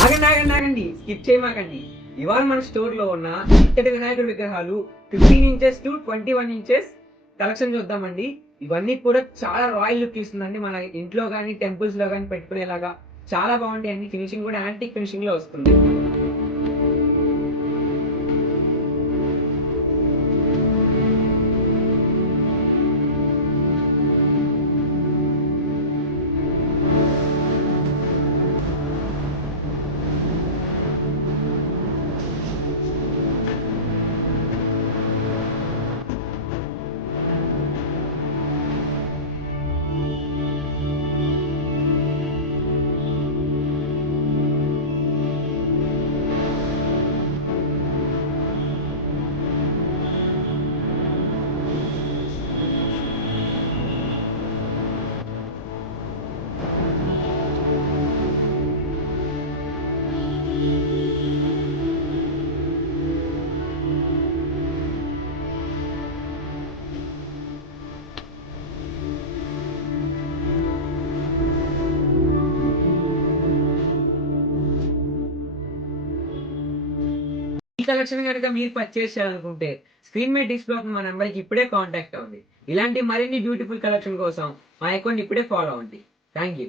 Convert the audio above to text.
ఆగండి, ఆగండి, ఆగండి. స్కిప్ చేయమాకండి. ఇవాళ మన స్టోర్‌లో ఉన్న ఇత్తడి వినాయకుడి విగ్రహాలు 15 ఇంచెస్ టు 21 ఇంచెస్ కలెక్షన్ చూద్దామండి. ఇవన్నీ కూడా చాలా రాయల్ లుక్ ఇస్తుందండి. మన ఇంట్లో గాని, టెంపుల్స్‌లో గాని పెట్టుకునేలాగా చాలా బాగుంటాయండి. ఫినిషింగ్ కూడా యాంటిక్ ఫినిషింగ్‌లో వస్తుంది. ఈ కలెక్షన్ గనుక మీరు పర్చేస్ చేయాలనుకుంటే స్క్రీన్ మీద డిస్ప్లే అవుతున్న మా నంబర్‌కి ఇప్పుడే కాంటాక్ట్ అవ్వండి. ఇలాంటి మరిన్ని బ్యూటిఫుల్ కలెక్షన్ కోసం మా అకౌంట్ ఇప్పుడే ఫాలో అవ్వండి. Thank you.